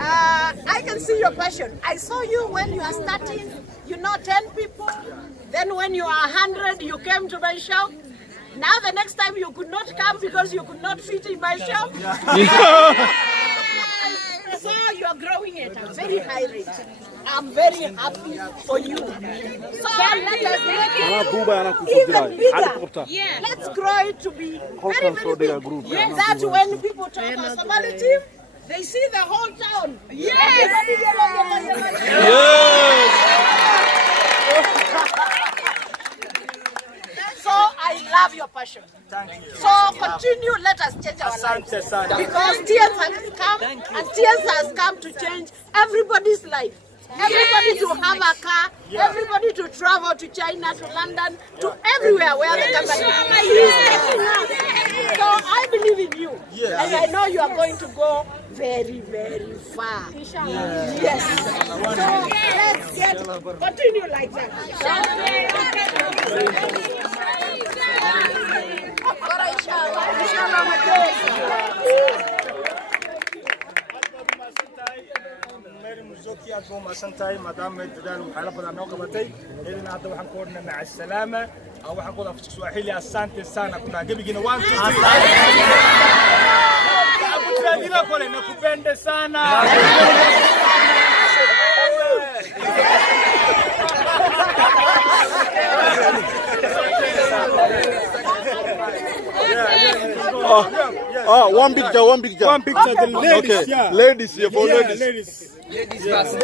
I can see your passion. I saw you when you are starting, 10 people. Then when you are 100, you came to my shop. Now the next time you could not come because you could not fit in my shop. So you are growing at a very high rate. I'm very happy for you. So let us make it even bigger. Yeah. Let's grow it to be very, very big. Yeah. That's when people talk about Somali team, they see the whole town. Yes. So I love your passion. Thank you. So continue, let us change our lives. Because tears has come, and tears has come to change everybody's life. Everybody to have a car, everybody to travel to China, to London, to everywhere where the company is taking us. So I believe in you, and I know you are going to go very, very far. Yes. So let's continue like that. مدام الجدال وحلقة نوقفتي إذن هذا وحنقولنا مع السلامة أو حنقولها في سواحيلي السانتي سانا كنا قبل جنوان أبو ترادينا كلنا كوبند سانا one picture. One picture, the ladies, okay. Ladies, for ladies. Ladies first.